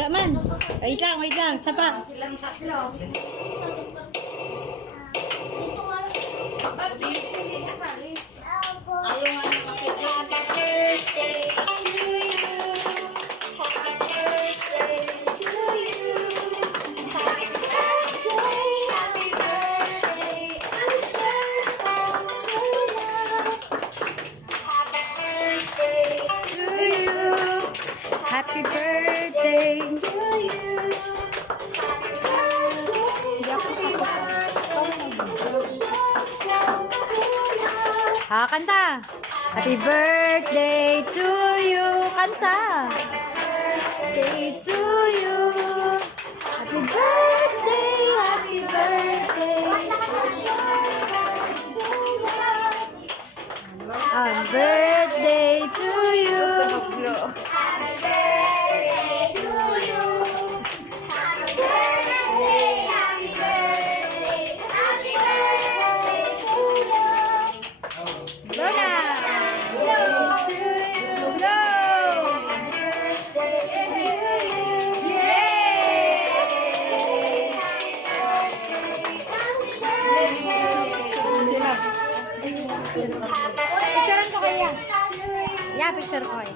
Wala man. Wait lang. Sapa. Silang tatlo. Bakit hindi kasali? Ayaw nga naman kasi. Happy birthday to you. Happy birthday to you. Happy birthday, happy birthday. Happy birthday to you. Happy birthday. To you. Kanta. Happy birthday to you. Kanta. Birthday to you. Happy birthday, happy birthday. Birthday to you. Happy birthday to you. Happy birthday, happy birthday, happy birthday to you. Go na. Blow to you. Blow. Birthday to you. Yay! Sila. Picturean ko kayo. Yeah, picture ko kayo.